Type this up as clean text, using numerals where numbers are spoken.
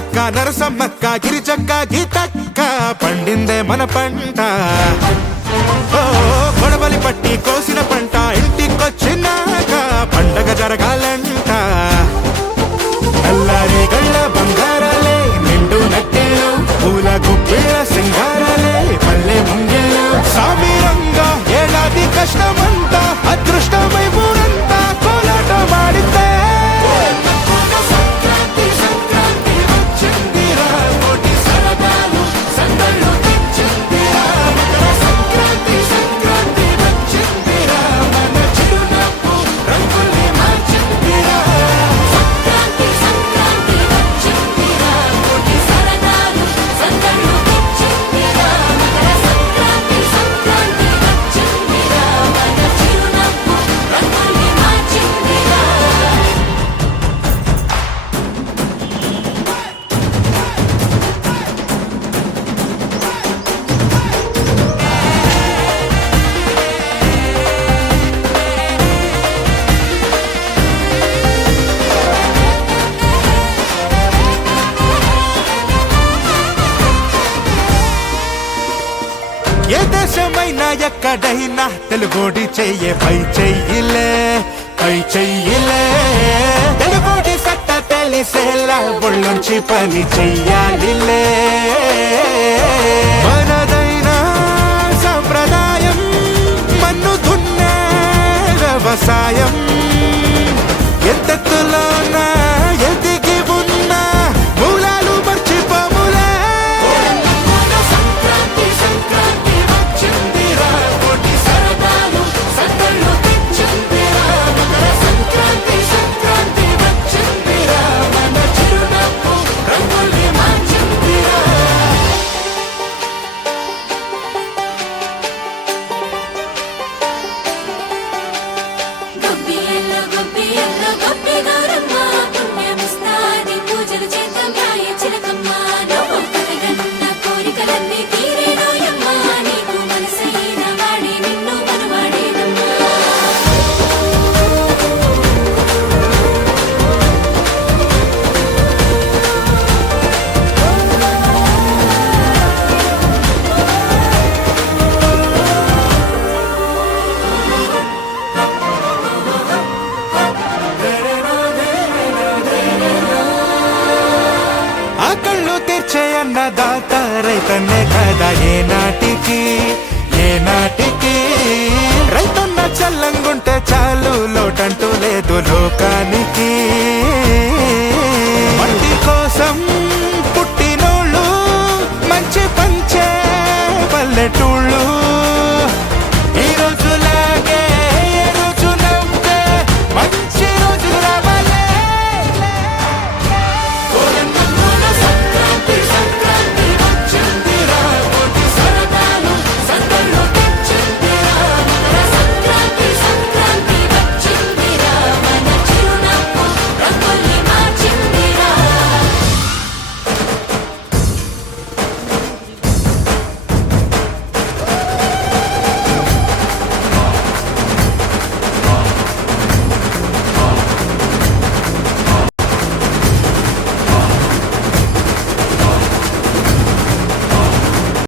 సమ్మక్క నరసమ్మక్క గిరిచక్క గీతక్క పండిందే మన పంట. ఓ గొడవలి పట్టి కోసిన పంట ఇంటికొచ్చినాక పండగ జరగాలంట. నల్లారే గళ్ళ బంగారాలే నిండు నట్టేలు పూల గుప్పిళ్ళ సింగారాలే పల్లె ముంగిళ్ళు సామీరంగా ఏడాది కష్టమంతా అదృష్టమై ఊరంతా కోలాట మాడితే ఏ దేశమైనా ఎక్కడైనా తెలుగోడి చెయ్యే పై చెయ్యిలే పై చెయ్యిలే. తెలుగోడి సట్ట తెలిసేలా ఒళ్ళొంచి పని చెయ్యాలిలే. మనదైనా సంప్రదాయం మన్ను దున్నే వ్యవసాయం ఎంతెత్తులోనా ఎదిగి ఉన్నా మూలాలు మర్చిపోములే. అన్నదాత రైతన్నే కదా ఏనాటికి ఏనాటికి. రైతన్న చల్లంగుంటే చాలు లోటంటూ లేదు లోకానికి.